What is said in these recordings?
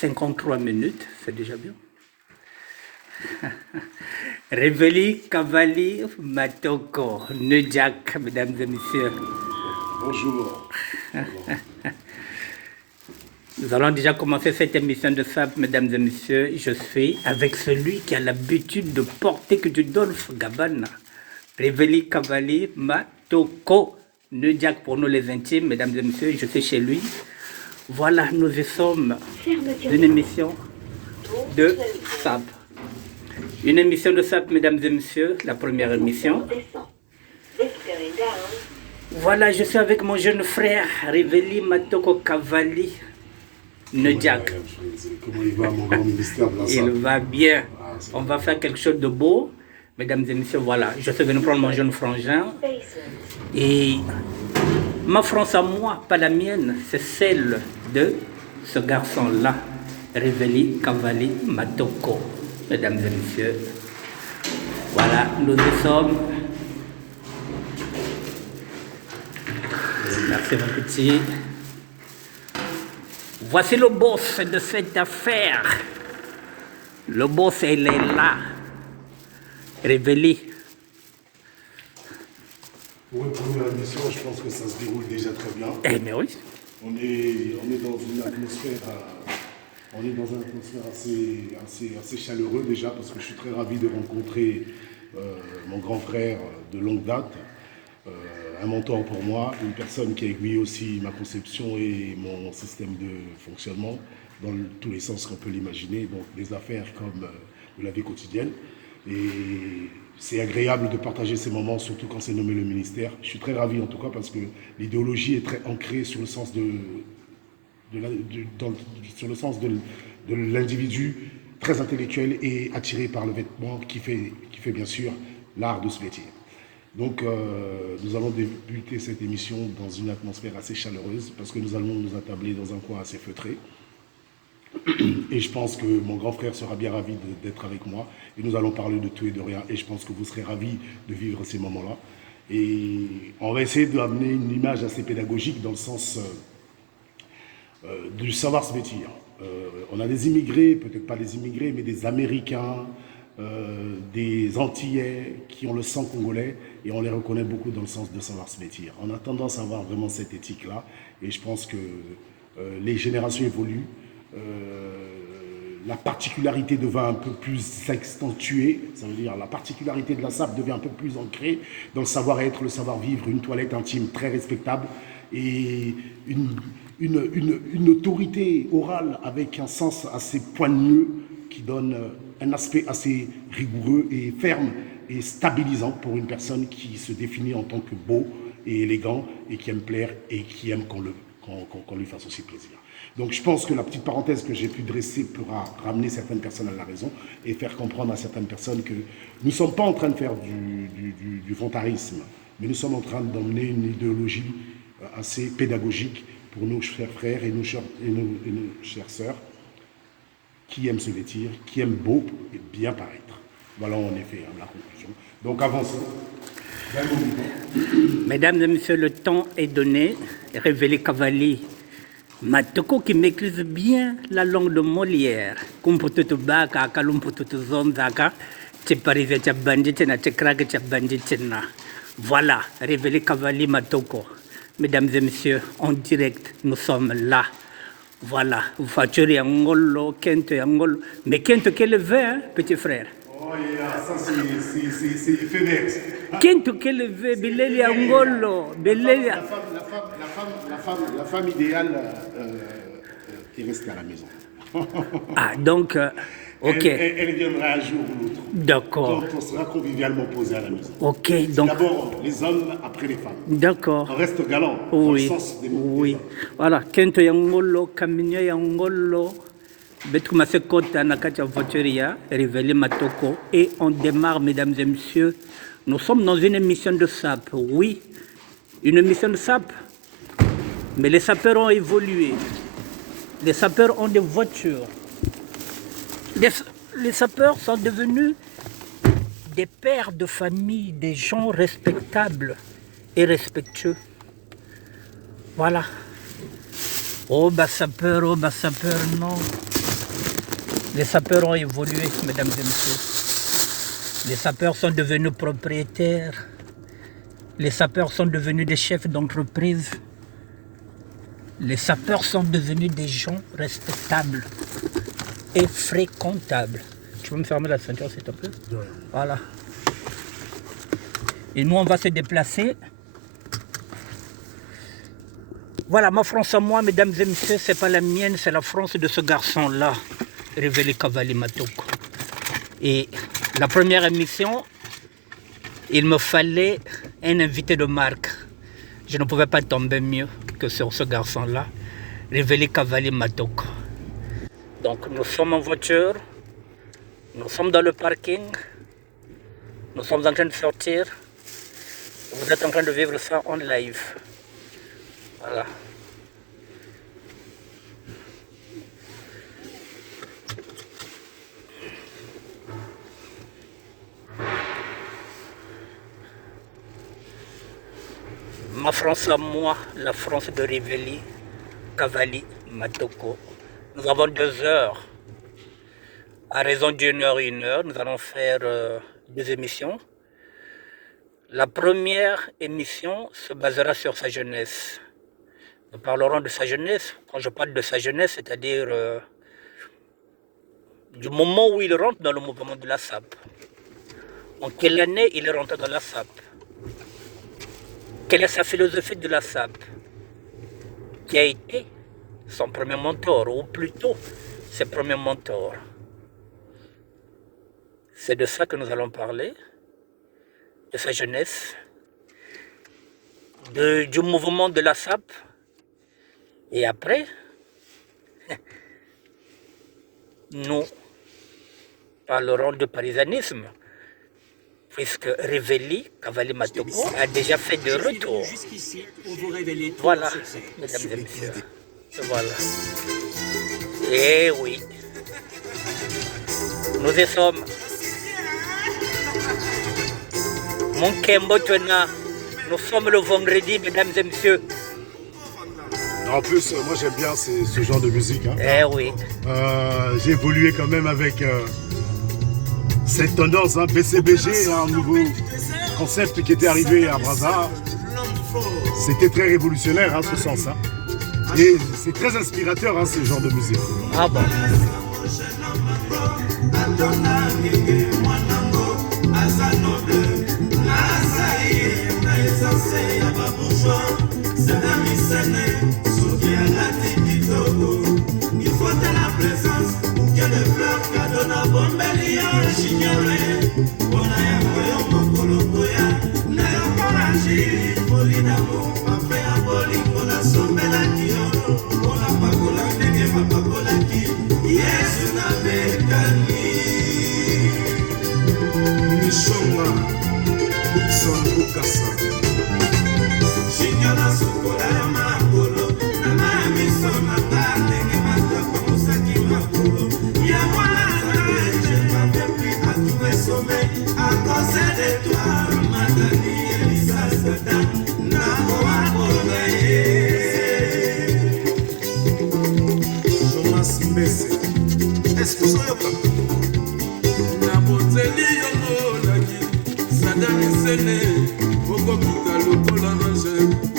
53 minutes, c'est déjà bien. Réveli Cavalli Matoko, Nujak, mesdames et messieurs. Bonjour. Nous allons déjà commencer cette émission de SAP, mesdames et messieurs. Je suis avec celui qui a l'habitude de porter que du Dolph Gabbana. Réveli Cavalli Matoko, Nujak pour nous les intimes, mesdames et messieurs. Je suis chez lui. Voilà, nous y sommes. Une émission de SAP. Une émission de SAP, mesdames et messieurs, la première émission. Voilà, je suis avec mon jeune frère, Réveli Matoko Cavalli Nujak. Comment il va, mon grand ministère de la Il va bien. On va faire quelque chose de beau. Mesdames et messieurs, voilà, je suis venu prendre mon jeune frangin. Et ma France à moi, pas la mienne, c'est celle de ce garçon-là, Réveli Cavalli Matoko. Mesdames et messieurs, voilà, nous y sommes. Merci mon petit. Voici le boss de cette affaire. Le boss, il est là. Réveli. Pour une première émission, je pense que ça se déroule déjà très bien. Eh mais oui. On est dans une atmosphère, assez chaleureux déjà, parce que je suis très ravi de rencontrer mon grand frère de longue date, un mentor pour moi, une personne qui a aiguillé aussi ma conception et mon système de fonctionnement dans tous les sens qu'on peut l'imaginer, donc des affaires comme de la vie quotidienne. Et c'est agréable de partager ces moments, surtout quand c'est nommé le ministère. Je suis très ravi en tout cas parce que l'idéologie est très ancrée sur le sens de l'individu très intellectuel et attiré par le vêtement qui fait bien sûr l'art de ce métier. Donc nous allons débuter cette émission dans une atmosphère assez chaleureuse parce que nous allons nous attabler dans un coin assez feutré. Et je pense que mon grand frère sera bien ravi d'être avec moi. Et nous allons parler de tout et de rien. Et je pense que vous serez ravis de vivre ces moments-là. Et on va essayer d'amener une image assez pédagogique dans le sens du savoir se vêtir. On a des immigrés, peut-être pas des immigrés, mais des Américains, des Antillais qui ont le sang congolais et on les reconnaît beaucoup dans le sens de savoir se vêtir. On a tendance à avoir vraiment cette éthique-là et je pense que les générations évoluent. La particularité devient un peu plus accentuée, ça veut dire la particularité de la SAP devient un peu plus ancrée dans le savoir-être, le savoir-vivre, une toilette intime très respectable et une autorité orale avec un sens assez poigneux qui donne un aspect assez rigoureux et ferme et stabilisant pour une personne qui se définit en tant que beau et élégant et qui aime plaire et qui aime qu'on lui fasse aussi plaisir. Donc je pense que la petite parenthèse que j'ai pu dresser pourra ramener certaines personnes à la raison et faire comprendre à certaines personnes que nous ne sommes pas en train de faire du volontarisme, mais nous sommes en train d'emmener une idéologie assez pédagogique pour nos chers frères et nos chères sœurs qui aiment se vêtir, qui aiment beau et bien paraître. Voilà en effet la conclusion. Donc avançons. Mesdames et messieurs, le temps est donné. Réveli Cavalli Matoko qui maîtrise bien la langue de Molière. Kumpututu baka, kalumpututu zonzaka, tcheparize tchabandi tchena, tchekrake tchabandi tchena. Voilà, Réveli Cavalli Matoko. Mesdames et messieurs, en direct, nous sommes là. Voilà, voiture Yangolo, Kento Yangolo. Mais Kento, quel est le vin, hein, petit frère? Oh, yeah, ça c'est FedEx. Kento, quel est le vin? Bileli Yangolo. La femme idéale est restée à la maison. Ah, donc, ok. Elle viendra un jour ou l'autre. D'accord. Donc on sera convivialement posé à la maison. Ok, donc. D'abord les hommes, après les femmes. D'accord. On reste galant. Oui. Dans le sens des Oui. Voilà. Kento Yangolo, Caminho Yangolo. Betumase Kota Nakacha Voituria, Réveli Matoko. Et on démarre, mesdames et messieurs. Nous sommes dans une émission de SAP. Oui, une émission de SAP. Mais les sapeurs ont évolué. Les sapeurs ont des voitures. Les sapeurs sont devenus des pères de famille, des gens respectables et respectueux. Voilà. Oh, bah sapeur, non. Les sapeurs ont évolué, mesdames et messieurs. Les sapeurs sont devenus propriétaires. Les sapeurs sont devenus des chefs d'entreprise. Les sapeurs sont devenus des gens respectables et fréquentables. Tu veux me fermer la ceinture, s'il te plaît? Voilà. Et nous, on va se déplacer. Voilà, ma France à moi, mesdames et messieurs, c'est pas la mienne, c'est la France de ce garçon-là, Révélé Cavalli Matoko. Et la première émission, il me fallait un invité de marque. Je ne pouvais pas tomber mieux que sur ce garçon-là, Révélé Cavalli Matoko. Donc nous sommes en voiture, nous sommes dans le parking, nous sommes en train de sortir. Vous êtes en train de vivre ça en live. Voilà. Ma France à moi, la France de Révélé Cavalli Matoko. Nous avons 2 heures. À raison d'1 heure, 1 heure, nous allons faire 2 émissions. La première émission se basera sur sa jeunesse. Nous parlerons de sa jeunesse. Quand je parle de sa jeunesse, c'est-à-dire du moment où il rentre dans le mouvement de la SAP. En quelle année il est rentré dans la SAP? Quelle est sa philosophie de la SAP? Qui a été son premier mentor, ou plutôt ses premiers mentors? C'est de ça que nous allons parler, de sa jeunesse, du mouvement de la SAP. Et après, nous parlerons de parisanisme, puisque Révélé Cavalli Matoko a déjà fait de retour. Voilà, mesdames et messieurs. Voilà. Et oui, nous y sommes. Mon Kembo Tuna, nous sommes le vendredi, mesdames et messieurs. En plus, moi j'aime bien ce genre de musique. Hein. Eh oui. J'ai évolué quand même avec cette tendance, hein, PCBG, un nouveau concept qui était arrivé à Brazza. C'était très révolutionnaire, hein, ce sens. Hein. Et c'est très inspirateur, hein, ce genre de musique. Ah bon.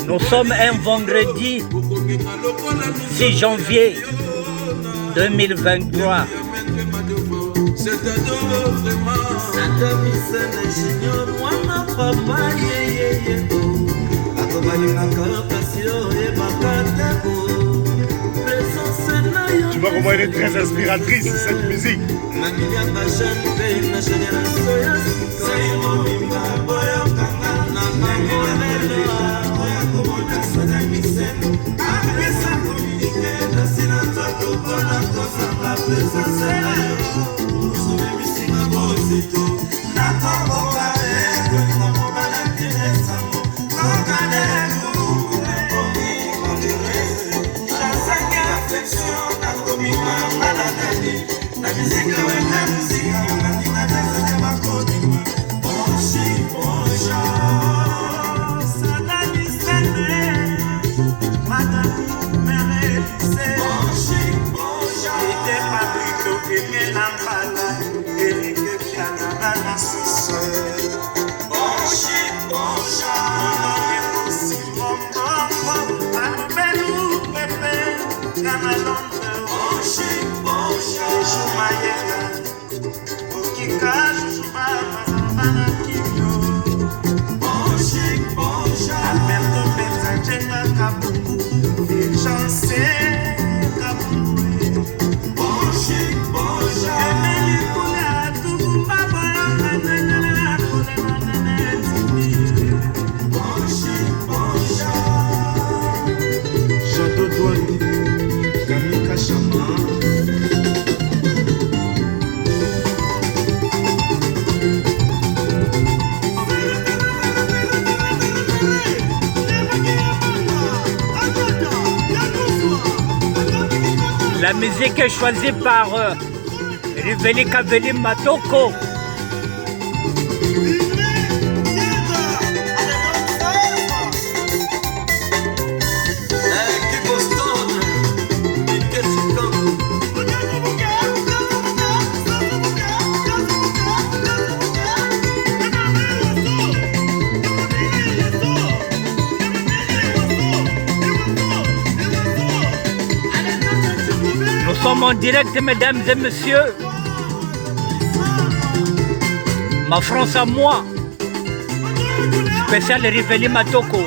Nous sommes un vendredi 6 janvier 2023. Tu vois comment elle est très inspiratrice, cette musique. La musique est choisie par Riveli Kaveli Matoko. Nous sommes en direct, mesdames et messieurs. Ma France à moi. Spécial Riveli Matoko.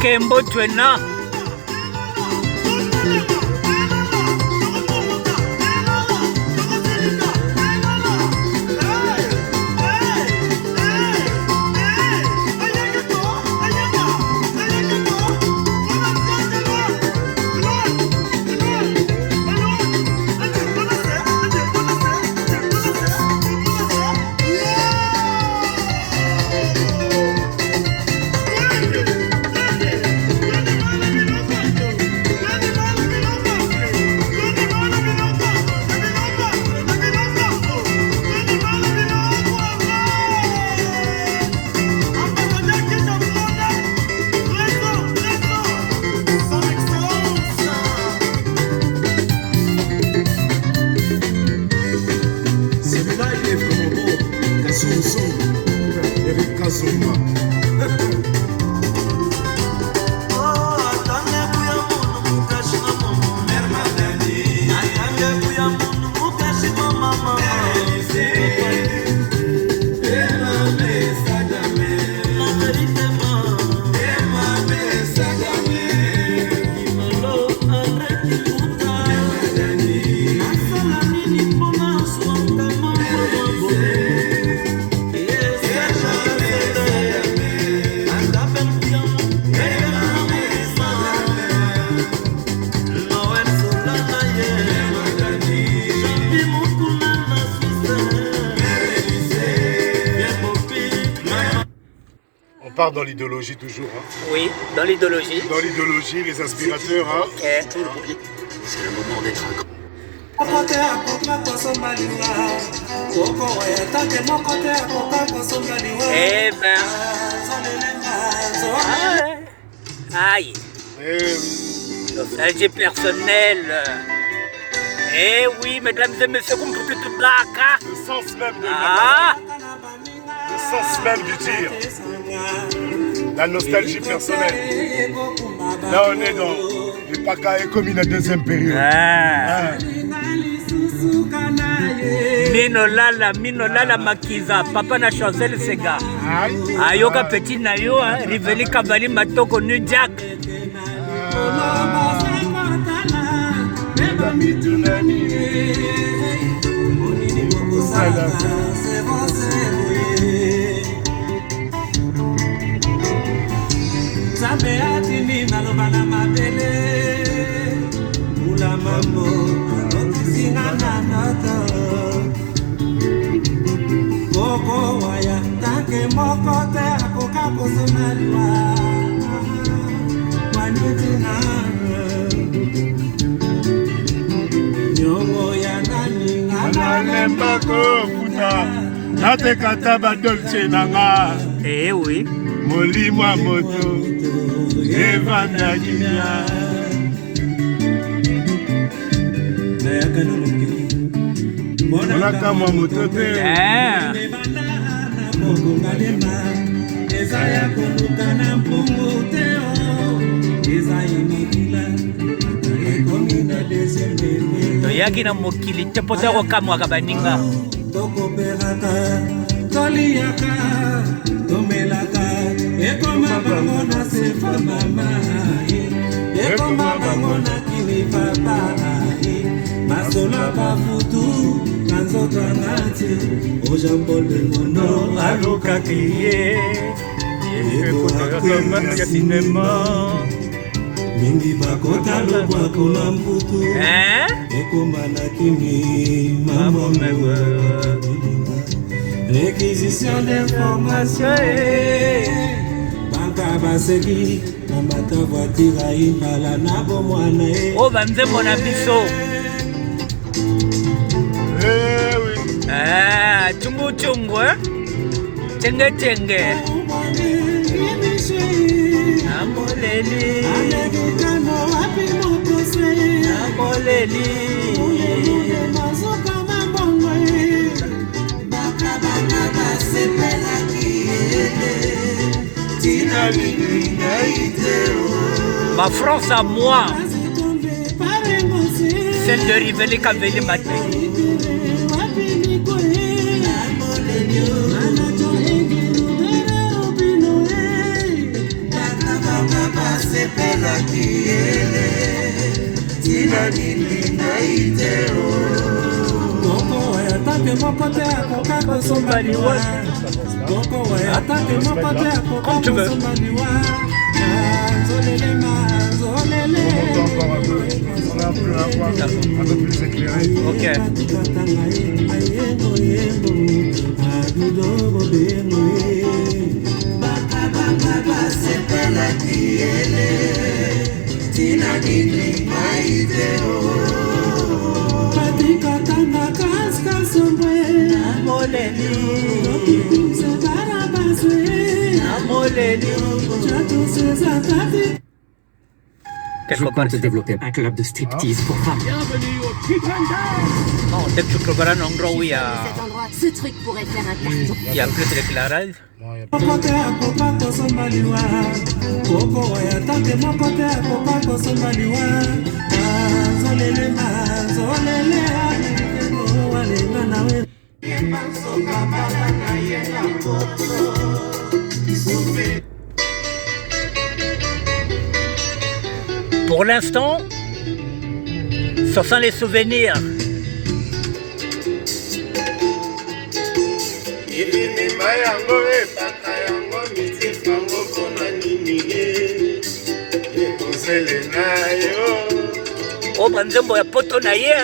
Kembo Twena. Part dans l'idéologie toujours. Hein. Oui, dans l'idéologie. Dans l'idéologie, les inspirateurs. Hein. Okay. C'est le moment d'être un grand. Eh ben. Aïe. Nostalgie personnelle. Eh oui, mesdames et messieurs, comme tout le black. Le sens même de le sens même du tir. La nostalgie personnelle. Là, on est dans le Pakaé comme une deuxième période. Ah. Minolala Makiza, papa na chancel sega. Ayoka petit na yo, Riveli Kaveli Matoko New Jack. Natekata badolce nanga. Eh oui. Molimo moto. Evanda jinya. Monaka moto te. Toyaki na mokili te pota ko kamwa ka baninga. Tokoperaka, toliaka, tomelaka, ekoma bango na sefa mama, ekoma bango na kini papa, masola bafutu, kanzoto ngati, oja Paul Belmondo, Aluka kiye, ekota ya sinema. Mingi bakota lobwa kuna mputu, ekoma na kimi mama mewe. Réquisition d'informations. Banka baseki, ambata voiture imbala na bomwana. Oh banze mona biso. Oui. Chungu chungu chenge chenge. Amoleli. Amoleli. Ma France à moi, celle de Riveli Kaveli Maté. Comme tu veux. On a un peu plus éclairé. Ok. Je compte développer un club de striptease pour femmes. Non, dès que tu trouveras un endroit où il y a Ce truc pourrait faire un carton. plus d'éclairage. Pour l'instant, ce sont les souvenirs. Oh, banzembo ya poto na ye.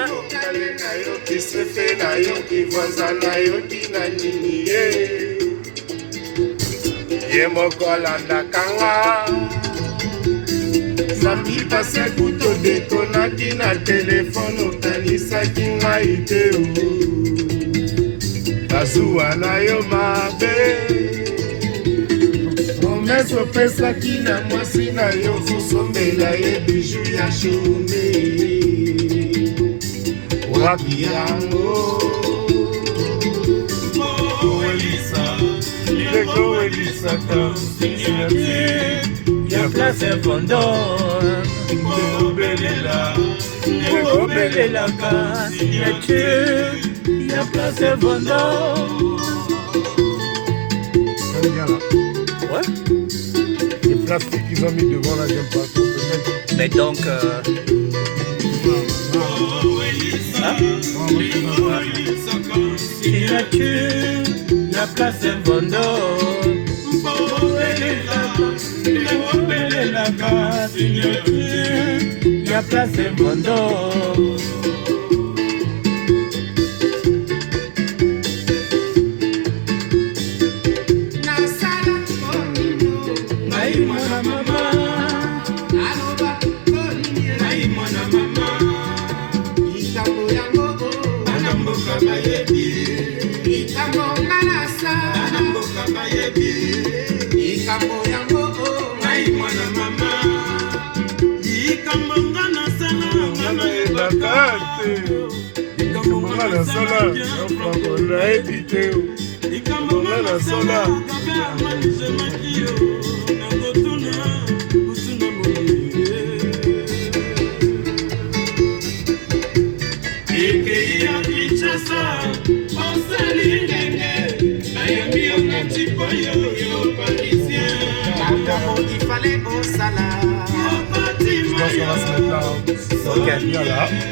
Ye moko alandakanga. Samedi passé kuto detonaki na telefone okanisaki ngai te o. Bazuwa na yo mabe. Promese opesaki na mwasi na yo kosombela ye biju ya shome. Wapi yango? Elisa, Lego Elisa ta signature. Ya place Vendôme. Obelela ka signature. Ya place Vendôme. Ouais. Les plastiques qu'ils ont mis devant là, j'aime pas trop. Mais donc, signature, la place Vendôme. La signature, la na place Mondo.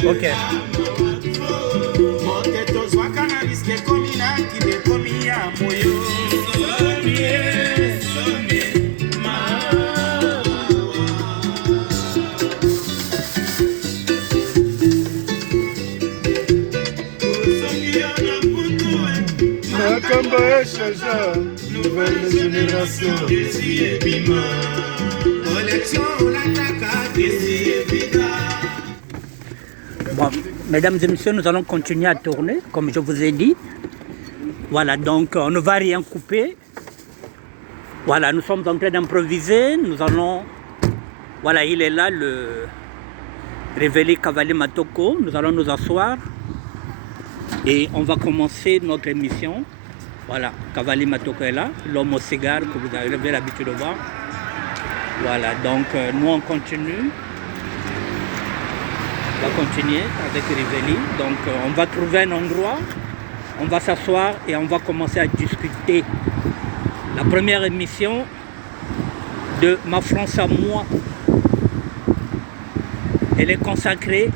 Ok. Nouvelle génération. Bon, mesdames et messieurs, nous allons continuer à tourner, comme je vous ai dit. Voilà, donc on ne va rien couper. Voilà, nous sommes en train d'improviser. Nous allons... Voilà, il est là, le révélé Cavalier Matoko. Nous allons nous asseoir et on va commencer notre émission. Voilà, Cavalier Matoko est là, l'homme au cigare que vous avez l'habitude de voir. Voilà, donc nous on continue. On va continuer avec Révéli. Donc on va trouver un endroit, on va s'asseoir et on va commencer à discuter. La première émission de Ma France à moi, elle est consacrée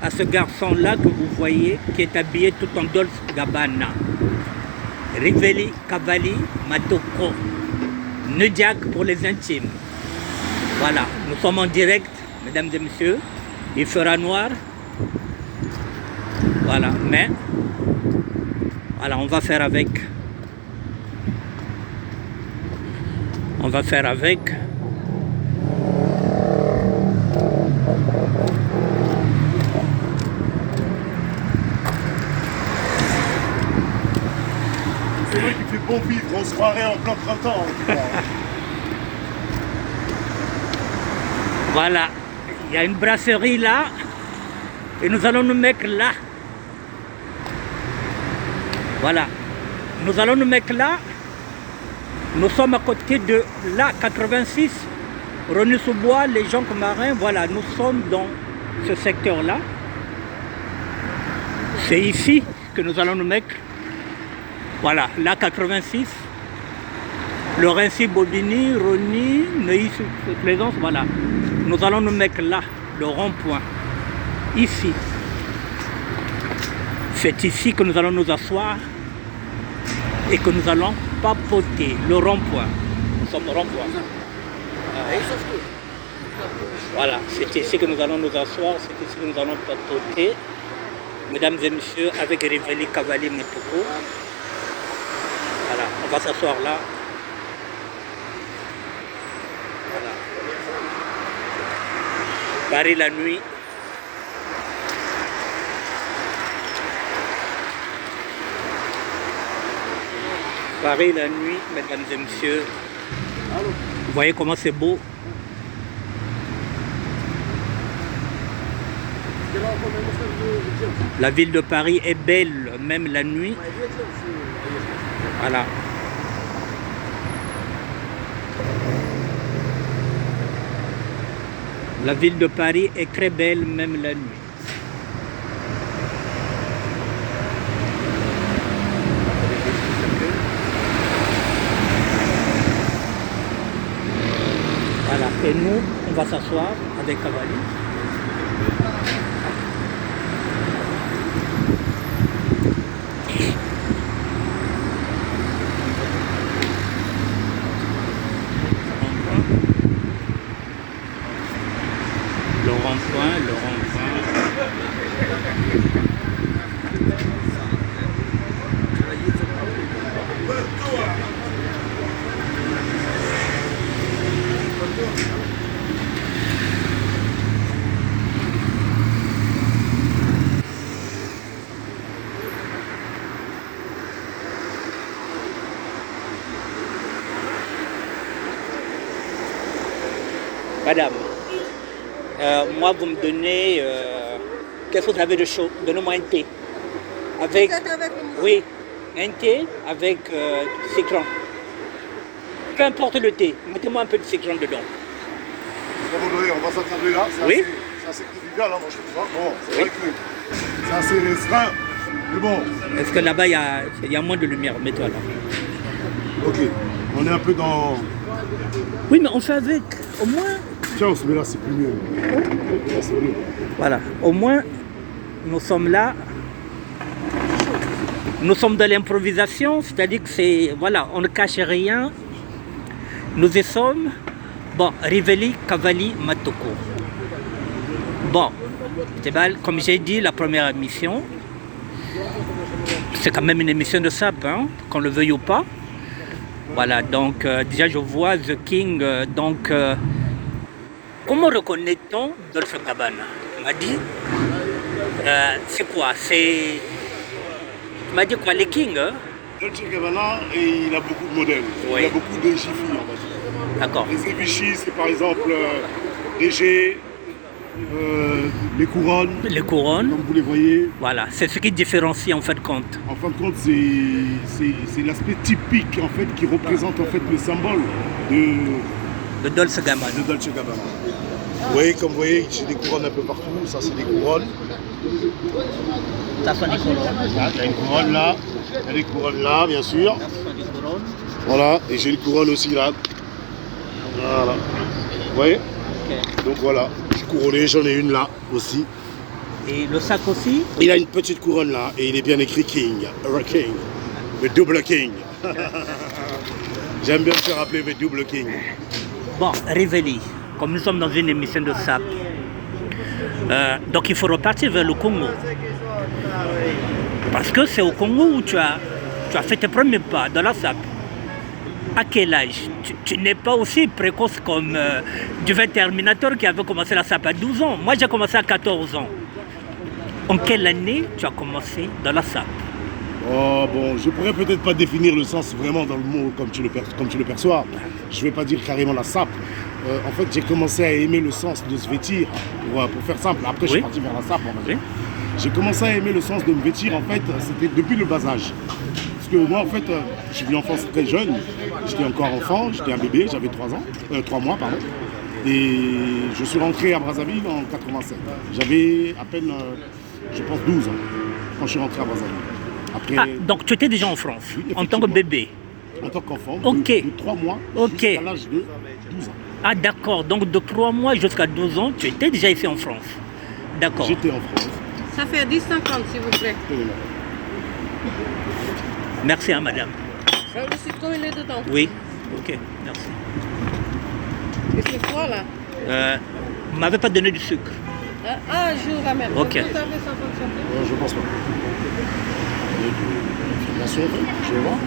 à ce garçon-là que vous voyez, qui est habillé tout en Dolce Gabbana. Révéli Cavalier Matoko, Nediac pour les intimes. Voilà, nous sommes en direct, mesdames et messieurs. Il fera noir. Voilà, mais voilà, on va faire avec. On va faire avec. C'est vrai qu'il fait bon vivre, on se croirait en plein printemps. Voilà, il y a une brasserie là et nous allons nous mettre là. Voilà, nous allons nous mettre là. Nous sommes à côté de la 86, Rony-sous-Bois, les gens marins. Voilà, nous sommes dans ce secteur-là. C'est ici que nous allons nous mettre. Voilà, la 86, le Rincy-Bobigny, Rony, Neuilly-Plaisance, voilà. Nous allons nous mettre là, le rond-point, ici. C'est ici que nous allons nous asseoir et que nous allons papoter, le rond-point. Nous sommes au rond-point. Voilà, c'est ici que nous allons nous asseoir, c'est ici que nous allons papoter. Mesdames et messieurs, avec Révéli Cavalier Matoko. Voilà, on va s'asseoir là. Voilà. Paris la nuit. Paris la nuit, mesdames et messieurs. Vous voyez comment c'est beau. La ville de Paris est belle, même la nuit. Voilà. La ville de Paris est très belle, même la nuit. Voilà. Et nous, on va s'asseoir avec Cavalier. Le rond-point, Madame, moi, vous me donnez... qu'est-ce que vous avez de chaud? Donnez-moi un thé. Avec... Oui, un thé avec citron. Peu importe le thé, mettez-moi un peu de citron dedans. On va s'attendre là. Oui. C'est assez convivial, hein, moi je trouve. Bon, c'est vrai que c'est assez restreint. Mais bon. Est-ce que là-bas, il y a moins de lumière? Mets-toi là. Ok, on est un peu dans... Oui, mais on fait avec, au moins. Tiens, on se met là, c'est plus mieux. Là, c'est mieux. Voilà, au moins, nous sommes là. Nous sommes dans l'improvisation, c'est-à-dire que c'est... Voilà, on ne cache rien. Nous y sommes. Bon, Rivelli, Cavalli, Matoko. Bon, comme j'ai dit, la première émission, c'est quand même une émission de sap, hein, qu'on le veuille ou pas. Voilà, donc déjà je vois The King, comment reconnaît-on Dolce Gabbana? Il m'a dit, c'est quoi? C'est... Tu m'as dit quoi, les Kings, hein? Dolce Gabbana, et il a beaucoup de modèles. Oui. Il a beaucoup de jiffy, on va dire. D'accord. Les Vichy, c'est par exemple DG, les couronnes. Les couronnes. Comme vous les voyez. Voilà, c'est ce qui différencie en fin de compte. En fin de compte, c'est l'aspect typique en fait qui représente en fait le symbole de Dolce Gabbana. De Dolce Gabbana. Vous voyez, comme vous voyez, j'ai des couronnes un peu partout. Ça, c'est des couronnes. Ça, sont des couronnes. Là, il y a une couronne là. Il y a des couronnes là, bien sûr. Ça, sont des couronnes. Voilà, et j'ai une couronne aussi là. Voilà. Vous voyez? Okay. Donc voilà, je suis couronné, j'en ai une là aussi. Et le sac aussi? Il a une petite couronne là et il est bien écrit King, King, le double King. J'aime bien me faire appeler le double King. Bon, Rivelli, comme nous sommes dans une émission de SAP, donc il faut repartir vers le Congo. Parce que c'est au Congo où tu as fait tes premiers pas dans la SAP. À quel âge? Tu n'es pas aussi précoce comme Duvet Terminator qui avait commencé la SAP à 12 ans. Moi, j'ai commencé à 14 ans. En quelle année tu as commencé dans la SAP? Oh bon, je pourrais peut-être pas définir le sens vraiment dans le mot comme tu le perçois. Je ne vais pas dire carrément la SAP. En fait, j'ai commencé à aimer le sens de se vêtir, pour faire simple. Après, je suis parti vers la SAP. Oui. J'ai commencé à aimer le sens de me vêtir, en fait, c'était depuis le bas âge. Parce que moi, en fait, je suis venu en France très jeune. J'étais encore enfant, j'étais un bébé, j'avais 3 mois, pardon. Et je suis rentré à Brazzaville en 87. J'avais à peine, je pense, 12 ans quand je suis rentré à Brazzaville. Après, donc tu étais déjà en France, oui, en tant que bébé? En tant qu'enfant, okay. de 3 mois okay. jusqu'à l'âge de 12 ans. Ah d'accord, donc de 3 mois jusqu'à 12 ans, tu étais déjà ici en France? D'accord. J'étais en France. Ça fait 10-50 s'il vous plaît. Merci, hein, madame. Ça, le citron, il est dedans? Oui, ok, merci. Qu'est-ce qu'il faut là? Vous ne m'avez pas donné du sucre. Ah, je vous ramène. Ok. Vous avez ça fonctionne? Je pense pas. Je vais voir.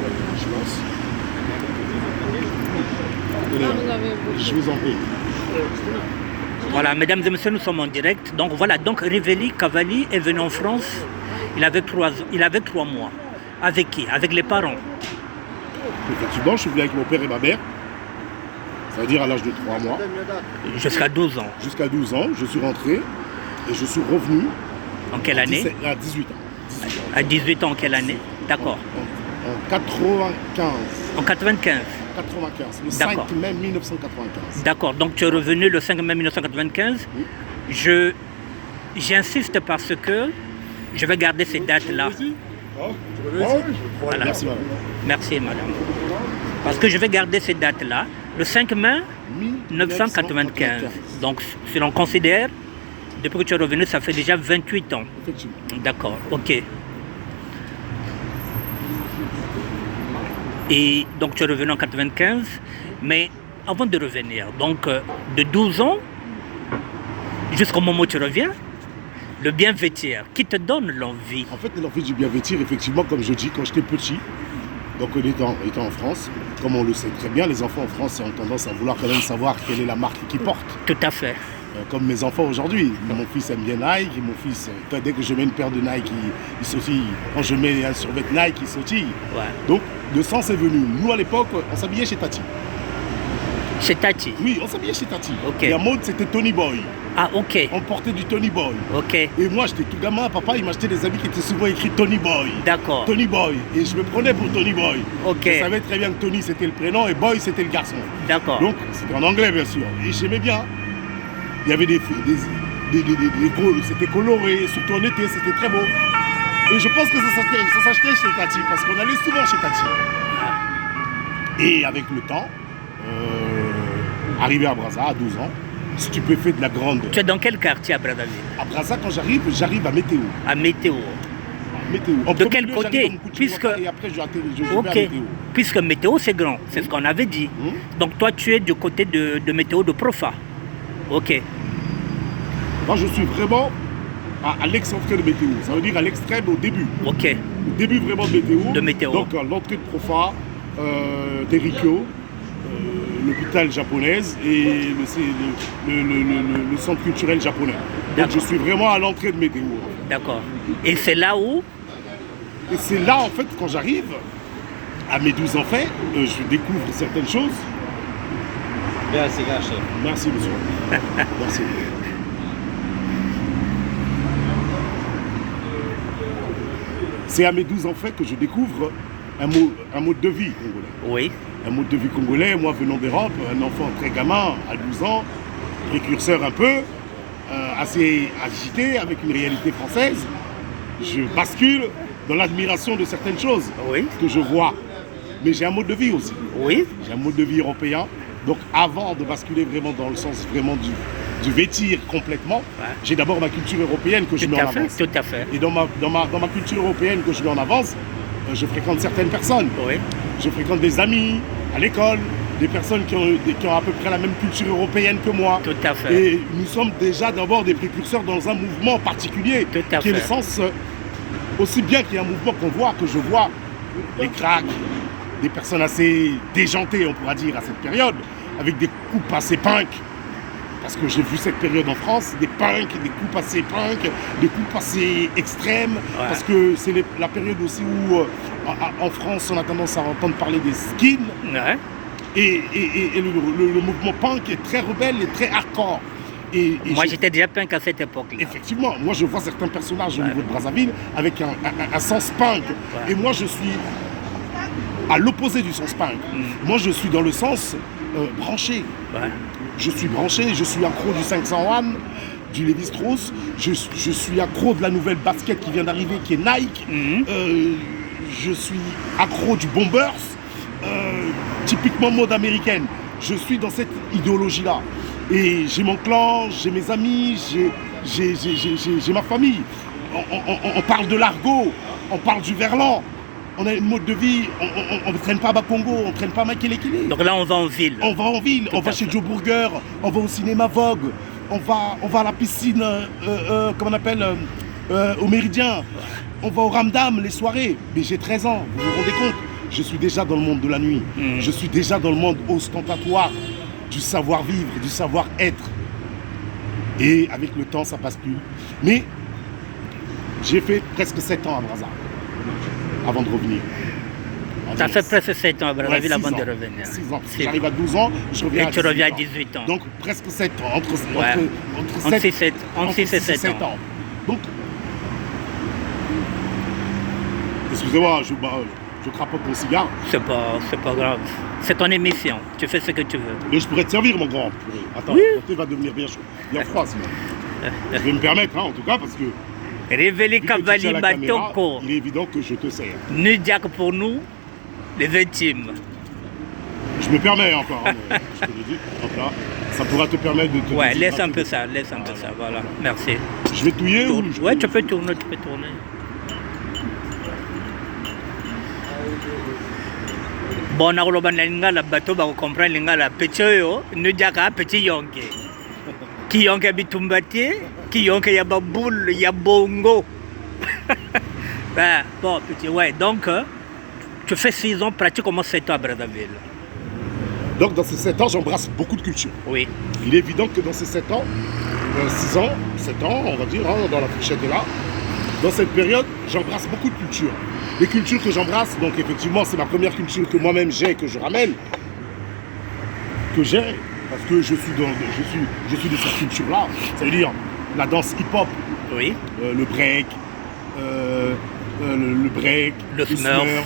Je vous en prie. Voilà, mesdames et messieurs, nous sommes en direct. Donc voilà, donc Rivelli Cavalli est venu en France. Il avait 3 mois. Avec qui? Avec les parents. Effectivement, je suis venu avec mon père et ma mère. Ça veut dire à l'âge de 3 mois. Jusqu'à 12 ans. Jusqu'à 12 ans, je suis rentré et je suis revenu. En quelle année? À 18 ans. À 18 ans, en quelle année? D'accord. En 95. En 95? 95, le 5 mai 1995. D'accord, donc tu es revenu le 5 mai 1995. Oui. J'insiste parce que je vais garder ces dates-là. Voilà. Merci madame. Merci madame. Parce que je vais garder ces dates-là. Le 5 mai 1995. Donc si l'on considère, depuis que tu es revenu, ça fait déjà 28 ans. Effectivement. D'accord, ok. Et donc tu es revenu en 95, mais avant de revenir, donc de 12 ans jusqu'au moment où tu reviens, le bien vêtir, qui te donne l'envie? En fait, l'envie du bien vêtir, effectivement, comme je dis, quand j'étais petit, donc étant en France, comme on le sait très bien, les enfants en France ont tendance à vouloir quand même savoir quelle est la marque qu'ils portent. Tout à fait. Comme mes enfants aujourd'hui. Mon fils aime bien Nike, et mon fils, dès que je mets une paire de Nike, il sautille. Quand je mets un survêt Nike, il sautille. Ouais. Donc, le sens est venu. Nous, à l'époque, on s'habillait chez Tati. Chez Tati. Oui, on s'habillait chez Tati. Ok. Et à mode, c'était Tony Boy. Ah, ok. On portait du Tony Boy. Ok. Et moi, j'étais tout gamin, papa, il m'achetait des habits qui étaient souvent écrits Tony Boy. D'accord. Tony Boy. Et je me prenais pour Tony Boy. Ok. Je savais très bien que Tony, c'était le prénom et Boy, c'était le garçon. D'accord. Donc, c'était en anglais, bien sûr. Et j'aimais bien. Il y avait c'était coloré, surtout en été, c'était très beau. Et je pense que ça s'achetait chez Tati, parce qu'on allait souvent chez Tati. Et avec le temps, arrivé à Brazza, à 12 ans, stupéfait de la grande... Tu es dans quel quartier à Brazzaville? À Brazza, quand j'arrive à Météo. À Météo. Météo. De quel côté? Puisque... Et après, je vais Ok. à Météo. Puisque Météo, c'est grand. C'est ce qu'on avait dit. Donc toi, tu es du côté de Météo de Profa. Ok. Moi, je suis vraiment à l'excentré de Météo. Ça veut dire à l'extrême au début. Ok. Au début vraiment de Météo. De Météo. Donc à l'entrée de Profa, Terikyo, l'hôpital japonaise et le centre culturel japonais. Donc je suis vraiment à l'entrée de Météo. D'accord. Et c'est là où? Et c'est là en fait quand j'arrive, à mes 12 ans faits, je découvre certaines choses. Merci, chef. Merci monsieur. Merci. C'est à mes 12 ans faits que je découvre un mode de vie congolais. Oui. Un mode de vie congolais, moi venant d'Europe, un enfant très gamin, à 12 ans, précurseur un peu, assez agité avec une réalité française. Je bascule dans l'admiration de certaines choses que je vois. Mais j'ai un mode de vie aussi. Oui. J'ai un mode de vie européen. Donc avant de basculer vraiment dans le sens vraiment du vêtir complètement, j'ai d'abord ma culture européenne que je mets en avance. Tout à fait. Et dans ma culture européenne que je mets en avance, je fréquente certaines personnes. Oui. Je fréquente des amis à l'école, des personnes qui ont à peu près la même culture européenne que moi. Tout à fait. Et nous sommes déjà d'abord des précurseurs dans un mouvement particulier, Tout à qui est le fait. sens, aussi bien qu'il y a un mouvement que je vois, les cracks, des personnes assez déjantées, on pourra dire, à cette période, avec des coupes assez punk. Parce que j'ai vu cette période en France, des punks, des coupes assez punk, des coupes assez extrêmes. Ouais. Parce que c'est la période aussi où, en France, on a tendance à entendre parler des skins. Ouais. Et le mouvement punk est très rebelle et très hardcore. Moi, j'étais déjà punk à cette époque-là. Effectivement, moi je vois certains personnages au niveau de Brazzaville avec un sens punk. Ouais. Et moi je suis à l'opposé du sens punk. Moi je suis dans le sens branché. Ouais. Je suis branché, je suis accro du 501, du Lévi-Strauss, je suis accro de la nouvelle basket qui vient d'arriver qui est Nike, je suis accro du Bombers, typiquement mode américaine. Je suis dans cette idéologie-là. Et j'ai mon clan, j'ai mes amis, j'ai ma famille. On parle de l'argot, on parle du verlan. On a une mode de vie, on ne traîne pas à Bakongo, on ne traîne pas à Makelekele. Donc là, on va en ville. On va en ville, on va chez Joe Burger, on va au cinéma Vogue, on va à la piscine, comment on appelle, au Méridien, on va au Ramdam les soirées. Mais j'ai 13 ans, vous vous rendez compte? Je suis déjà dans le monde de la nuit, je suis déjà dans le monde ostentatoire du savoir-vivre, du savoir-être. Et avec le temps, ça passe plus. Mais j'ai fait presque 7 ans à Brazza avant de revenir. Tu as fait presque 7 ans à Brazzaville avant de ans. revenir. 6 ans. J'arrive à 12 ans, je reviens Et à tu reviens à 18 18 ans. Donc presque 7 ans, entre Entre 6 et 7 ans. Donc, excusez-moi, je crapote mon cigare, C'est pas grave. C'est ton émission. Tu fais ce que tu veux. mais je pourrais te servir, mon grand. Attends, Oui. le thé va devenir bien chaud, bien froid sinon. Je vais me permettre, hein, en tout cas, parce que Révéler vu que tu tiens Cavali la caméra, Batoko. il est évident que je te sers. Nudiak pour nous, les intimes. Je me permets encore, hein, mais je te le dis. Hop là, ça pourra te permettre de te Ouais, laisse déshydrater. un peu ça, laisse un peu ça. Voilà, merci. Je vais touiller ou je Ouais, tu peux tourner, tu peux tourner. Bon, nakoloba na lingala bato bakocomprendre lingala petit oyo nudiaka petit yonke ki yonke bitumba te ki yonke ya baboule ya bongo. Ben, bon petit, ouais, donc tu fais 6 ans pratiquement 7 ans à Brazzaville. Donc dans ces 7 ans, j'embrasse beaucoup de cultures. Oui. Il est évident que dans ces 7 ans, 6 ans, 7 ans, on va dire, hein, dans la fourchette est là, dans cette période, j'embrasse beaucoup de cultures. Les cultures que j'embrasse, donc effectivement, c'est ma première culture que moi-même j'ai et que je ramène. que j'ai, parce que je suis de cette culture-là, ça veut dire la danse hip-hop, Oui. le break, Le smurf.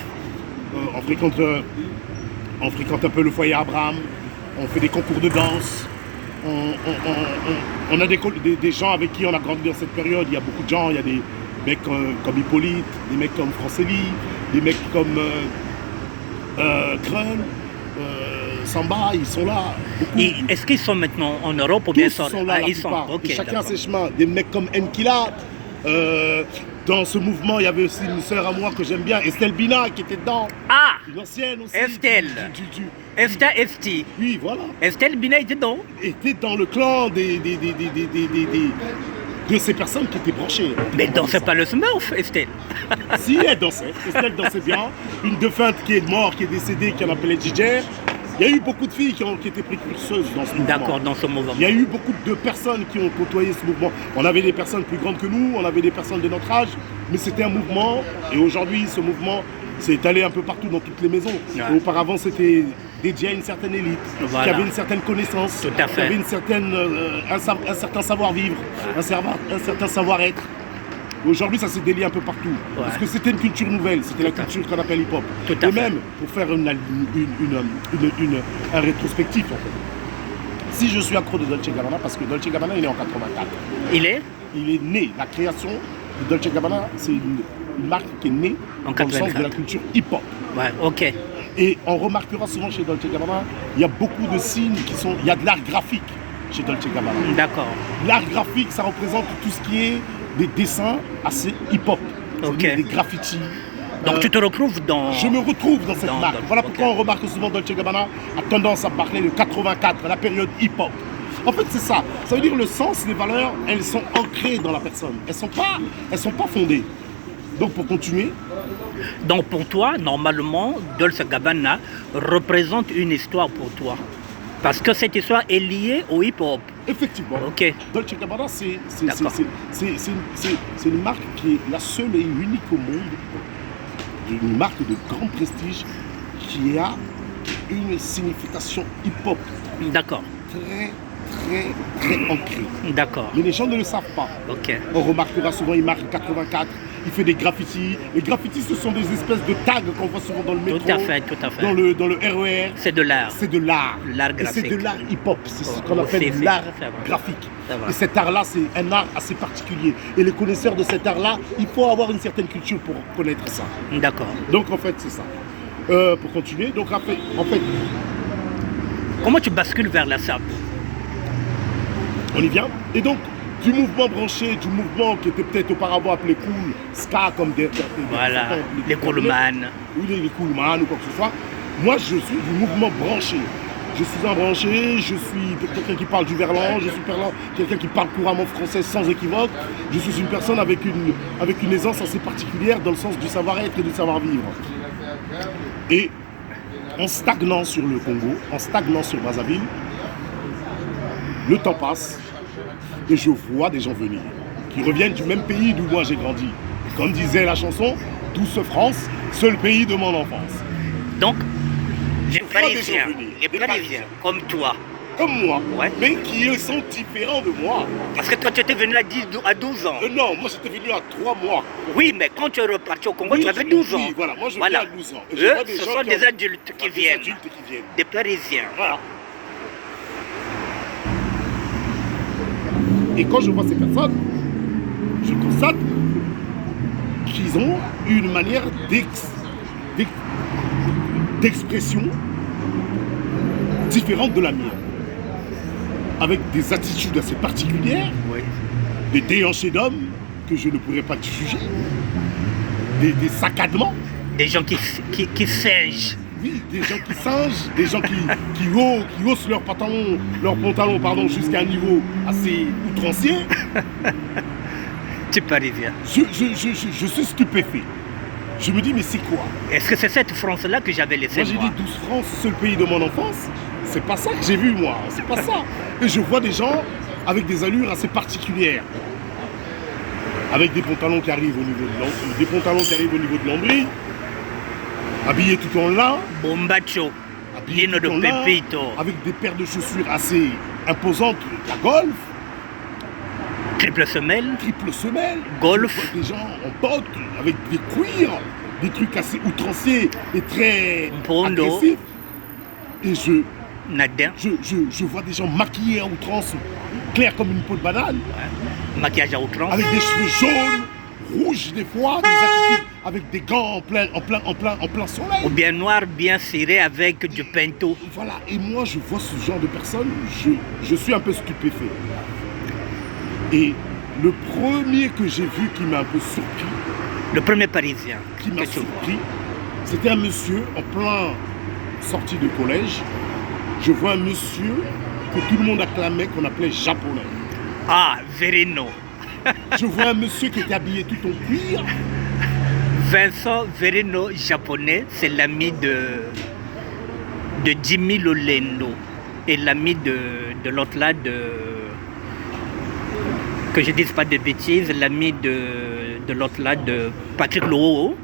On fréquente un peu le foyer Abraham, on fait des concours de danse, on a des gens avec qui on a grandi dans cette période. Il y a beaucoup de gens, il y a des mecs comme Hippolyte, des mecs comme Francélie, des mecs comme Krun, Samba, ils sont là. Et est-ce qu'ils sont maintenant en Europe ou bien Tous sont là, la ils sont. plupart. Ok, Et chacun a d'accord. ses chemins. Des mecs comme Nkila. Dans ce mouvement, il y avait aussi une sœur à moi que j'aime bien, Estelle Bina, qui était dedans. Ah, Une ancienne aussi. Estelle. Estelle Esti. Oui, voilà. Estelle Binet était dedans. Était dans le clan de ces personnes qui étaient branchées. Mais dansait pas le Smurf, Estelle. Si, elle dansait. Estelle dansait bien. Une défunte qui est morte, qui est décédée, qui en appelait Giger. Il y a eu beaucoup de filles qui étaient précurseuses dans ce mouvement. D'accord, dans ce mouvement. Il y a eu beaucoup de personnes qui ont côtoyé ce mouvement. On avait des personnes plus grandes que nous, on avait des personnes de notre âge, mais c'était un mouvement. Et aujourd'hui, ce mouvement s'est étalé un peu partout dans toutes les maisons. Ouais. Et auparavant, c'était dédié à une certaine élite, Voilà. qui avait une certaine connaissance, Tout à fait. qui avait une certaine, un certain savoir-vivre, un certain savoir-être. Aujourd'hui, ça s'est délié un peu partout. Ouais. Parce que c'était une culture nouvelle, c'était la culture qu'on appelle hip-hop. Tout à Et fait. même, pour faire un rétrospectif, en fait. Si je suis accro de Dolce Gabbana, parce que Dolce Gabbana, il est en 84. Il est Il est né, la création de Dolce Gabbana, c'est une marque qui est née En dans le sens de 84. la culture hip-hop. Ouais, ok. Et on remarquera souvent chez Dolce Gabbana, il y a beaucoup de signes qui sont... Il y a de l'art graphique chez Dolce Gabbana. D'accord. L'art graphique, ça représente tout ce qui est des dessins assez hip-hop. Ok. C'est-à-dire des graffitis. Donc tu te retrouves dans... Je me retrouve dans cette Dans- marque. dans- Voilà ok. pourquoi on remarque souvent Dolce Gabbana a tendance à parler de 84, la période hip-hop. En fait, c'est ça. Ça veut dire le sens, les valeurs, elles sont ancrées dans la personne. Elles sont pas fondées. Donc pour continuer, Donc pour toi, normalement, Dolce Gabbana représente une histoire pour toi. Parce que cette histoire est liée au hip-hop. effectivement, Ok. Dolce Gabbana, D'accord. c'est une marque qui est la seule et unique au monde, une marque de grand prestige qui a une signification hip-hop D'accord. très ancrée. D'accord. Mais les gens ne le savent pas. Ok. On remarquera souvent, il marque 84, il fait des graffitis. Les graffitis, ce sont des espèces de tags qu'on voit souvent dans le métro, Tout à fait, tout à fait. dans le RER. C'est de l'art. C'est de l'art. L'art Et c'est graphique. de l'art hip-hop. C'est ce qu'on Oh, appelle c'est- l'art c'est vrai. graphique. C'est vrai. Et cet art-là, c'est un art assez particulier. Et les connaisseurs de cet art-là, il faut avoir une certaine culture pour connaître ça. D'accord. Donc en fait, c'est ça. Pour continuer, donc en fait, Comment tu bascules vers la sable? on y vient. Et donc, du mouvement branché, du mouvement qui était peut-être auparavant appelé cool, ska, comme Voilà, certains les coolman. Oui, les coolman ou quoi que ce soit. Moi, je suis du mouvement branché. Je suis un branché, je suis quelqu'un qui parle du verlan, je suis quelqu'un qui parle couramment français sans équivoque. Je suis une personne avec une aisance assez particulière dans le sens du savoir-être et du savoir-vivre. Et en stagnant sur le Congo, en stagnant sur Brazzaville, le temps passe et je vois des gens venir, qui reviennent du même pays d'où moi j'ai grandi. Comme disait la chanson, Douce France, seul pays de mon enfance. Donc, les vois des Parisiens, gens venir, les des Parisiens, comme toi. Comme moi, Ouais. mais qui sont différents de moi. Parce que toi, tu étais venu à 12 ans. Non, moi j'étais venu à 3 mois. Oui, mais quand tu es reparti au Congo, Oui, tu avais 12 ans. Oui, voilà, moi je viens à 12 ans. Et je Eux, vois des ce gens sont qui des ont- adultes qui des viennent, adultes qui viennent. des Parisiens. Voilà. Et quand je vois ces personnes, je constate qu'ils ont une manière d'expression différente de la mienne. Avec des attitudes assez particulières, Oui. des déhanchés d'hommes que je ne pourrais pas juger, des saccadements, Des gens qui singent. oui, des gens qui singent, des gens qui haussent leurs pantalons jusqu'à un niveau assez outrancier. Tu es Parisien. Je suis stupéfait. Je me dis, mais c'est quoi? Est-ce que c'est cette France-là que j'avais laissée Moi j'ai moi dit 12 France, seul pays de mon enfance. C'est pas ça que j'ai vu moi, c'est pas ça. Et je vois des gens avec des allures assez particulières. Avec des pantalons qui arrivent au niveau de l'ombril, habillés tout en lin, Bombacho. habillé Lino tout de en lin, Pepito. avec des paires de chaussures assez imposantes, la golf, Triple semelle. triple semelle. Golf. Je vois des gens en bottes, avec des cuirs, des trucs assez outranciers et très Bondo. agressifs. Et Nadin. je vois des gens maquillés à outrance, clairs comme une peau de banane, Maquillage à outrance. avec des cheveux jaunes, rouges des fois, des attitudes avec des gants en plein soleil. Ou bien noir, bien ciré avec du pinto. Voilà, et moi je vois ce genre de personnes, je suis un peu stupéfait. Et le premier que j'ai vu qui m'a un peu surpris, Le premier Parisien. qui m'a que tu vois. surpris, c'était un monsieur en plein sortie de collège. Je vois un monsieur que tout le monde acclamait, qu'on appelait japonais. Ah, Verino. Je vois un monsieur qui était habillé tout en cuir. Vincent Verino, japonais, c'est l'ami de Jimmy Lolendo et l'ami de l'autre là, que je dise pas de bêtises, l'ami de l'autre là, de Patrick Loho.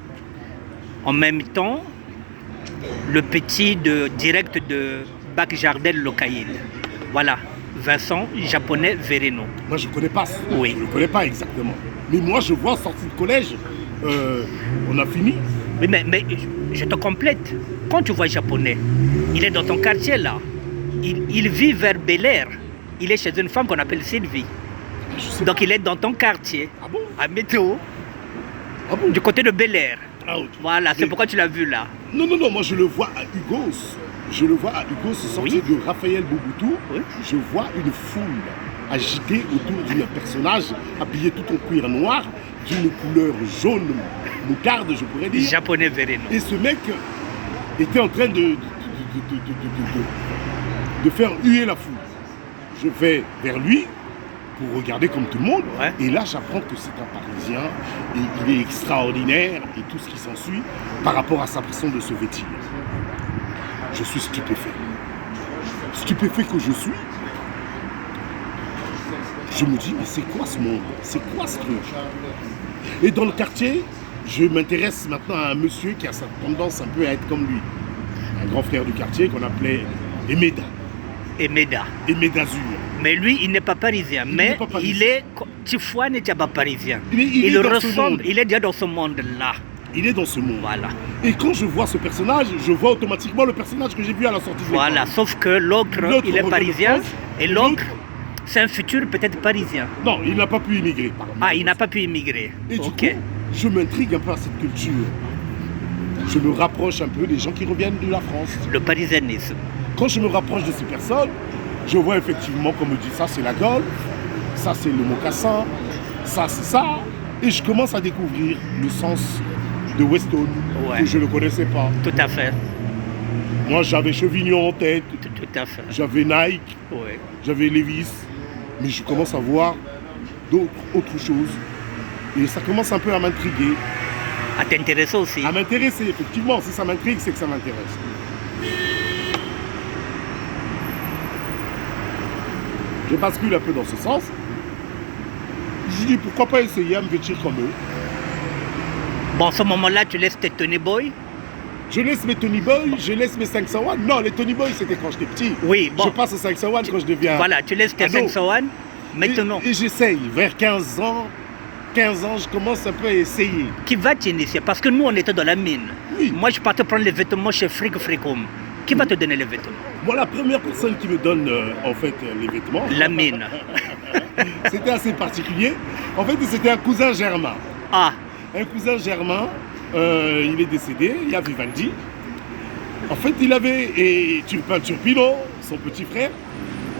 En même temps, le petit direct de Bac Jardin Locaïl. Voilà, Vincent, japonais, Verino. Moi je ne connais pas, Oui. je ne connais pas exactement. Mais moi je vois sortie de collège, on a fini. Oui, mais je te complète. Quand tu vois japonais, il est dans ton quartier là. Il vit vers Bel Air. Il est chez une femme qu'on appelle Sylvie. Je sais Donc il est dans ton quartier, Ah bon? à Météo, Ah bon? du côté de Bel Air. Ah, ok. Voilà, c'est Mais- pourquoi tu l'as vu là. Non, moi je le vois à Hugos. Je le vois à Hugos, sorti Oui. de Raphaël Bouboutou. Oui. Je vois une foule agitée autour d'un personnage habillé tout en cuir noir, d'une couleur jaune moutarde, je pourrais dire. Japonais Verino. Et ce mec était en train de faire huer la foule. Je vais vers lui pour regarder comme tout le monde. Ouais. Et là, j'apprends que c'est un Parisien et il est extraordinaire et tout ce qui s'ensuit par rapport à sa façon de se vêtir. Je suis stupéfait. Stupéfait que je suis. Je me dis, mais c'est quoi ce monde? C'est quoi ce truc? Et dans le quartier, je m'intéresse maintenant à un monsieur qui a cette tendance un peu à être comme lui. Un grand frère du quartier qu'on appelait Emeda. Et Meda. Emeda Zur. Mais lui, il n'est pas parisien. Il mais n'est pas parisien. il est. Tifouane n'est pas parisien. Il est dans ce ressemble, monde. il est déjà dans ce monde-là. Il est dans ce monde. Voilà. Et quand je vois ce personnage, je vois automatiquement le personnage que j'ai vu à la sortie de l'école. Voilà. Sauf que l'autre, L'autre il est revient de parisien. France, Et l'autre, c'est un futur peut-être parisien. Non, il n'a pas pu immigrer. Ah, il n'a pas pu immigrer. Et du Ok. coup, je m'intrigue un peu à cette culture. Je me rapproche un peu des gens qui reviennent de la France. Le parisianisme. Quand je me rapproche de ces personnes, je vois effectivement qu'on me dit ça c'est la golf, ça c'est le mocassin, ça c'est ça. Et je commence à découvrir le sens de Weston, Ouais. que je ne connaissais pas. Tout à fait. Moi j'avais Chevignon en tête, Tout à fait. j'avais Nike, Oui. j'avais Levi's, mais je commence à voir autres choses. Et ça commence un peu à m'intriguer, À t'intéresser aussi. à m'intéresser effectivement. Si ça m'intrigue, c'est que ça m'intéresse. Je bascule un peu dans ce sens. Je dis pourquoi pas essayer à me vêtir comme eux. Bon, à ce moment-là, tu laisses tes Tony Boy. Je laisse mes Tony Boy, je laisse mes 501. Non, les Tony Boy c'était quand j'étais petit. Oui, bon. Je passe aux 501 quand je deviens. Voilà, tu laisses tes ado. 501. Maintenant, Et j'essaye. Vers 15 ans, je commence un peu à essayer. qui va t'initier? Parce que nous, on était dans la mine. Oui. Moi, je partais prendre les vêtements chez Fric Fricom. Qui va te donner les vêtements? Moi, la première personne qui me donne en fait les vêtements, La mine. c'était assez particulier. En fait, c'était un cousin germain. Ah, Un cousin germain, il est décédé, il y a Vivaldi. En fait, il avait, et Turpin Turpino, son petit frère,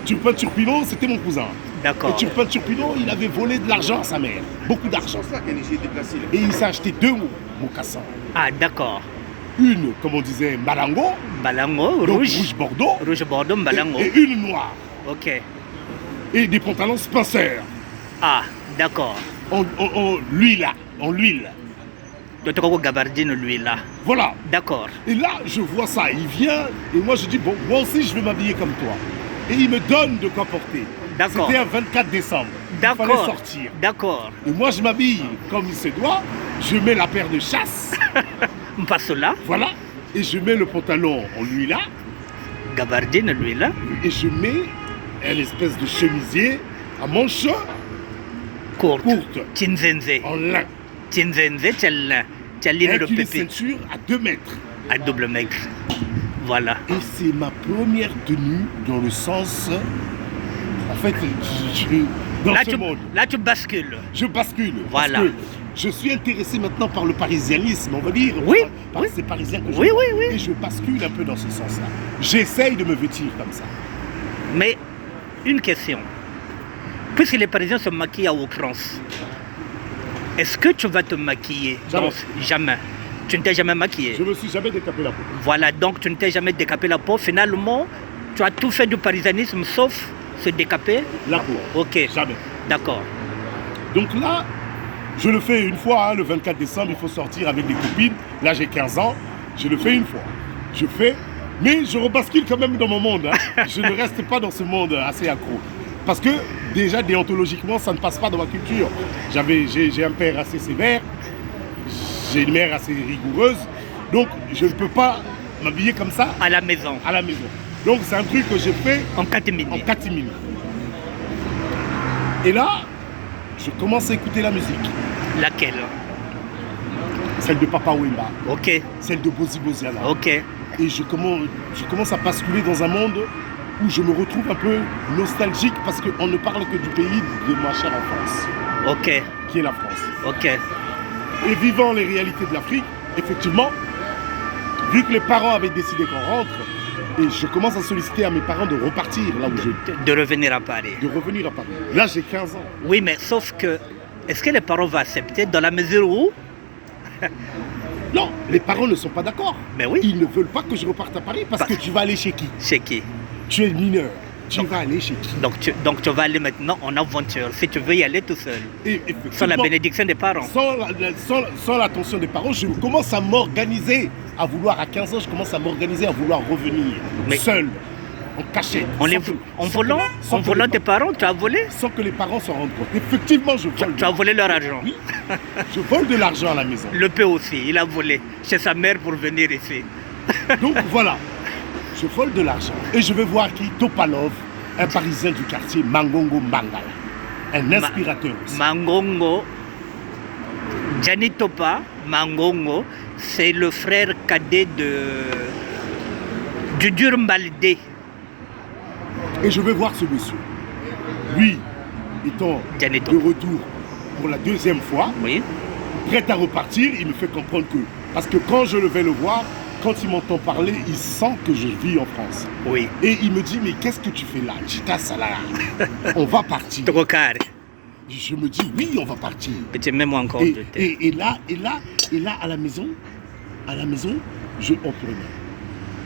Turpin Turpino, c'était mon cousin. Et d'accord. Turpin Turpino, il avait volé de l'argent à sa mère, beaucoup d'argent. Et il s'est acheté deux mocassins. Ah, d'accord. Une, comme on disait, Malango, Balango, donc rouge. rouge Bordeaux, Rouge Bordeaux, Balango. et une noire. Ok. Et des pantalons Spencer, Ah, d'accord. en l'huile. De Togo Gabardine, lui, là. Voilà. D'accord. Et là, je vois ça, il vient, et moi je dis, bon, moi aussi je vais m'habiller comme toi. Et il me donne de quoi porter. D'accord. C'était un 24 décembre. Il fallait D'accord. sortir. D'accord. Et moi je m'habille comme il se doit, je mets la paire de chasse, On passe là. voilà, et je mets le pantalon en lui là, Gabardine, lui, là. Et je mets une espèce de chemisier à manches Courte. courtes, Tinzenze. en lin, Tinzenze, tu as ligne de avec une pépé ceinture à 2 mètres. à double maigre. Voilà. Et c'est ma première tenue dans le sens... En fait, dans ce monde, Là, tu bascules. je bascule. Voilà. Parce que je suis intéressé maintenant par le parisianisme, on va dire. Oui, Par oui. ces Parisiens que je Oui, vois. oui, oui. Et je bascule un peu dans ce sens-là. J'essaye de me vêtir comme ça. Mais une question. Puisque les Parisiens se maquillent à outrance, est-ce que tu vas te maquiller? Jamais. Non, jamais. Tu ne t'es jamais maquillé. Je me suis jamais décapé la peau. Voilà, donc tu ne t'es jamais décapé la peau. Finalement, tu as tout fait du parisianisme sauf se décaper. La peau. Ok. Jamais. D'accord. Donc là, je le fais une fois, hein, le 24 décembre, il faut sortir avec des copines. Là, j'ai 15 ans, je le fais une fois. Je fais, mais je rebascule quand même dans mon monde. Hein. Je ne reste pas dans ce monde assez accro. Parce que déjà, déontologiquement, ça ne passe pas dans ma culture. J'ai un père assez sévère, j'ai une mère assez rigoureuse, donc je ne peux pas m'habiller comme ça À la maison, à la maison. Donc c'est un truc que j'ai fait en catimini. en catimini. Et là, je commence à écouter la musique. Laquelle? Celle de Papa Wemba, Ok, celle de Bozi Boziana. ok. Et je commence à basculer dans un monde où je me retrouve un peu nostalgique parce qu'on ne parle que du pays de ma chère enfance, Ok, qui est la France. ok. Et vivant les réalités de l'Afrique, effectivement, vu que les parents avaient décidé qu'on rentre, et je commence à solliciter à mes parents de repartir là où De revenir à Paris. de revenir à Paris. Là, j'ai 15 ans. Oui, mais sauf que, est-ce que les parents vont accepter dans la mesure où... Non, les parents ne sont pas d'accord. Mais oui. Ils ne veulent pas que je reparte à Paris parce que tu vas aller chez qui? Chez qui? Tu es mineur. Tu vas aller chez qui? Donc tu vas aller maintenant en aventure, si tu veux y aller tout seul. Et Sans la effectivement, bénédiction des parents. sans l'attention des parents, je commence à m'organiser, à vouloir, à 15 ans, je commence à m'organiser, à vouloir revenir Mais- seul, en cachette. En volant tes parents, tu as volé? Sans que les parents s'en rendent compte. Effectivement, je vole. Tu as volé leur argent. Oui, je vole de l'argent à la maison. Le père aussi, il a volé chez sa mère pour venir ici. Donc voilà, je vole de l'argent. Et je vais voir qui? Topalov, un Parisien du quartier, Mangongo Mangala, un inspirateur aussi. Mangongo, Gianni Topa, Mangongo, c'est le frère cadet du dur Mbaldé. Et je vais voir ce monsieur. Lui, étant Gianni de Topa. retour pour la deuxième fois, Oui, prêt à repartir, il me fait comprendre que... Parce que quand je vais le voir, quand il m'entend parler, il sent que je vis en France. oui. Et il me dit, mais qu'est-ce que tu fais là? Chita Salah, on va partir. Trocard. Je me dis, oui, on va partir. Petit même encore de tête. Et là, à la maison, je... Oh, purée.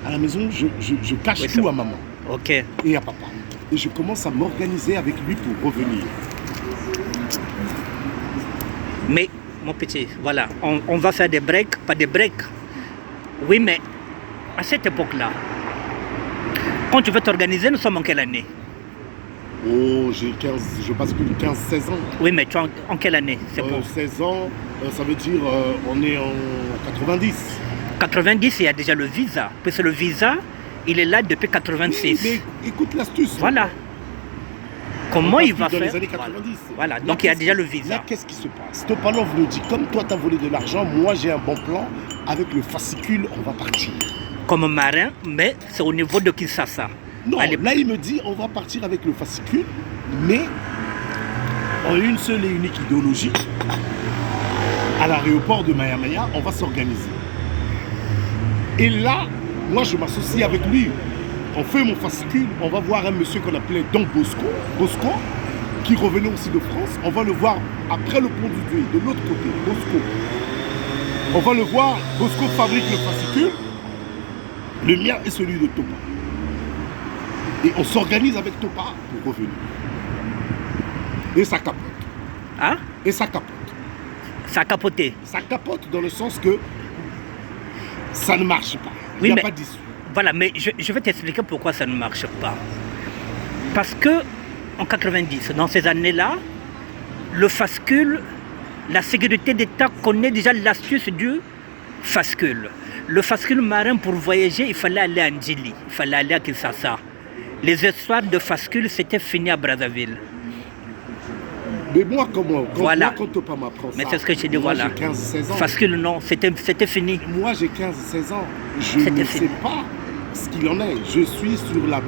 À la maison, je cache Oui, tout ça- à maman Ok. et à papa. Et je commence à m'organiser avec lui pour revenir. Mais, mon petit, voilà, on va faire des breaks, pas des breaks. Oui, mais à cette époque-là, quand tu veux t'organiser, nous sommes en quelle année? Oh, j'ai 15, je passe plus de 15-16 ans. Oui, mais tu es en quelle année? C'est pour 16 ans, ça veut dire on est en 90. 90, il y a déjà le visa. Parce que le visa, il est là depuis 86. Mais écoute l'astuce. Voilà. Comment On il passe va plus dans faire? les années 90. Voilà, Là, donc il y a qu'est-ce déjà qui- le visa. Là, qu'est-ce qui se passe? Topalov nous dit, comme toi, tu as volé de l'argent, moi, j'ai un bon plan. Avec le fascicule, on va partir. Comme marin, mais c'est au niveau de Kinshasa. Non, Allez. là, il me dit, on va partir avec le fascicule, mais en une seule et unique idéologie. À l'aéroport de Maya-Maya, on va s'organiser. Et là, moi, je m'associe avec lui. On fait mon fascicule, on va voir un monsieur qu'on appelait Don Bosco, qui revenait aussi de France. On va le voir après le pont du Douai, de l'autre côté, Bosco. On va le voir, Bosco fabrique le fascicule, le mien et celui de Topa. Et on s'organise avec Topa pour revenir. Et ça capote. Hein? Et ça capote. Ça a capoté. Ça capote dans le sens que ça ne marche pas. Il Oui, n'y a mais- pas d'issue. Voilà, mais je vais t'expliquer pourquoi ça ne marche pas. Parce que en 90, dans ces années-là, le fascicule, la sécurité d'État connaît déjà l'astuce du fascicule. Le fascicule marin, pour voyager, il fallait aller à Ndjili, il fallait aller à Kinshasa. Les histoires de fascicule, c'était fini à Brazzaville. Mais moi, comment Voilà. Moi, quand Topa m'apprend ça, Mais c'est ce que je dis, moi, voilà. j'ai 15-16 ans. Fascicule, non, c'était fini. Moi, j'ai 15-16 ans. Je C'était ne fini. sais pas ce qu'il en est. Je suis sur la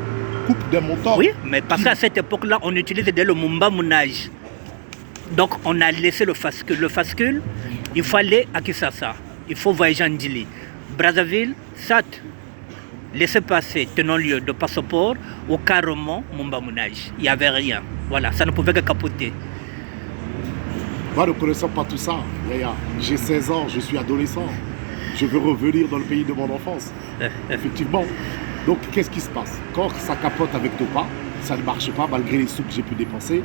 coupe de mon temps. Oui, mais parce qu'à cette époque-là, on utilisait le Mumba Mounage. Donc, on a laissé le fascicule. Le fascicule, il faut aller à Kinshasa. Il faut voyager en Ndjili. Brazzaville, SAT. Laissez passer, tenant lieu de passeport, au carrément Mumba Mounage. Il n'y avait rien. Voilà, ça ne pouvait que capoter. Moi, ne connaissant pas tout ça, Yaya, j'ai 16 ans, je suis adolescent. Je veux revenir dans le pays de mon enfance. Effectivement. Donc, qu'est-ce qui se passe? Quand ça capote avec Topa, ça ne marche pas malgré les sous que j'ai pu dépenser.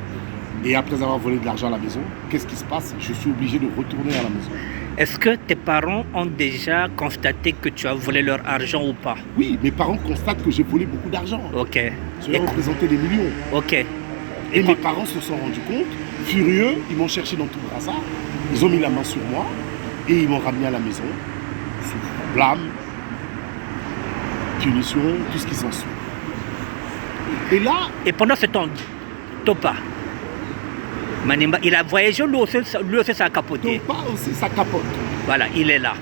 Et après avoir volé de l'argent à la maison, qu'est-ce qui se passe? Je suis obligé de retourner à la maison. Est-ce que tes parents ont déjà constaté que tu as volé leur argent ou pas? Oui, mes parents constatent que j'ai volé beaucoup d'argent. Ok. Cela représentait des millions. Ok. Et mes parents se sont rendus compte, furieux, ils m'ont cherché dans tout le brassard, ils ont mis la main sur moi et ils m'ont ramené à la maison. Sous blâme, punition, tout ce qui s'ensuit. Et là, Et pendant ce temps, Topa, Manimba, il a voyagé, lui aussi ça a capoté. Topa aussi, ça capote. Voilà, il est là.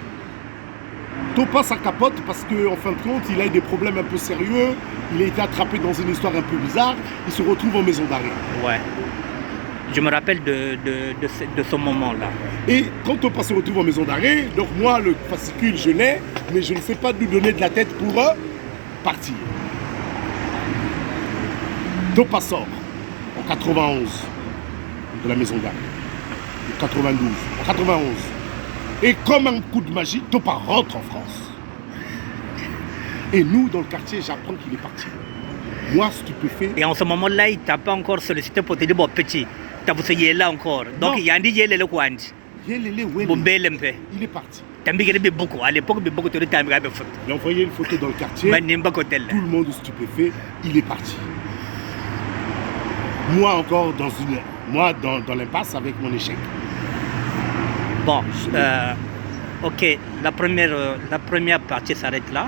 Topa, ça capote parce qu'en fin de compte, il a eu des problèmes un peu sérieux, il a été attrapé dans une histoire un peu bizarre, il se retrouve en maison d'arrêt. Ouais. Je me rappelle de ce moment-là. Et quand Topa se retrouve en maison d'arrêt, donc moi, le fascicule, je l'ai, mais je ne sais pas nous donner de la tête pour partir. Topa sort en 91 de la maison d'arrêt, en 92, en 91. Et comme un coup de magie, Topa rentre en France. Et nous, dans le quartier, j'apprends qu'il est parti. Moi, stupéfait. Et en ce moment-là, il t'a pas encore sollicité pour te dire, bon, petit, tu as essayé là encore. Donc, Non. il y a un dit, il y a le coin. Yelele, Wele, Bon, bel un peu. il est parti. Tu as mis beaucoup. À l'époque, beaucoup de temps, il foot. J'ai envoyé une photo dans le quartier. Manimba Kotel. Tout le monde stupéfait, il est parti. Moi encore dans l'impasse avec mon échec. Bon, ok, la première partie s'arrête là.